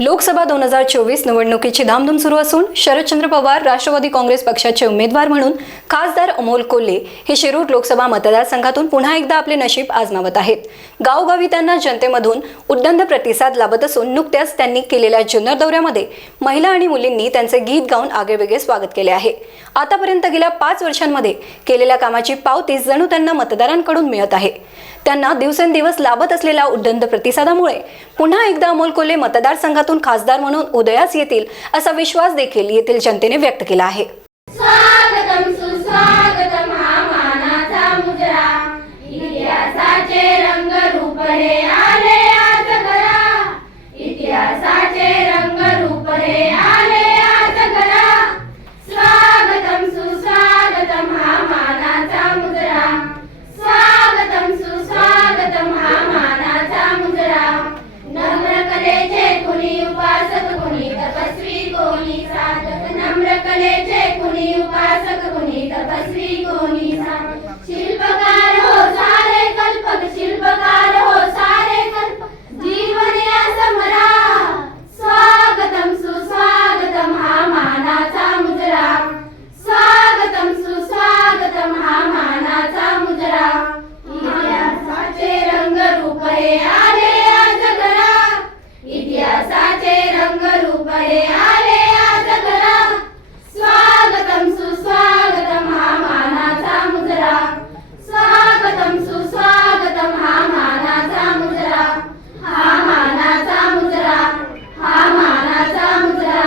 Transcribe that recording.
लोकसभा दोन हजार चोवीस निवडणुकीची धामधूम सुरू असून शरदचंद्र पवार राष्ट्रवादी काँग्रेस पक्षाचे उमेदवार म्हणून खासदार अमोल कोल्हे हे शिरूर लोकसभा मतदारसंघातून पुन्हा एकदा आपले नशीब आजमावत आहेत. गावोगावी त्यांना जनतेमधून उद्दंड प्रतिसाद लाभत असून नुकत्याच त्यांनी केलेल्या जुन्नर दौऱ्यामध्ये महिला आणि मुलींनी त्यांचे गीत गाऊन आगळेवेगळे स्वागत केले आहे. आतापर्यंत गेल्या पाच वर्षांमध्ये केलेल्या कामाची पावती जणू त्यांना मतदारांकडून मिळत आहे. त्यांना दिवसेंदिवस लाभत असलेल्या उद्दंड प्रतिसादामुळे पुन्हा एकदा अमोल कोल्हे मतदारसंघात मतदारसंघातून खासदार म्हणून उदयास येतील असा विश्वास देखील येथील जनतेने व्यक्त केला आहे. हे आले आज घरा इतिहासाचे रंगरूप हे आले आज करा स्वागतम सुस्वागतम हा मानाचा मुजरा स्वागतम सुस्वागतम हा मानाचा मुजरा हा मानाचा मुजरा हा मानाचा मुजरा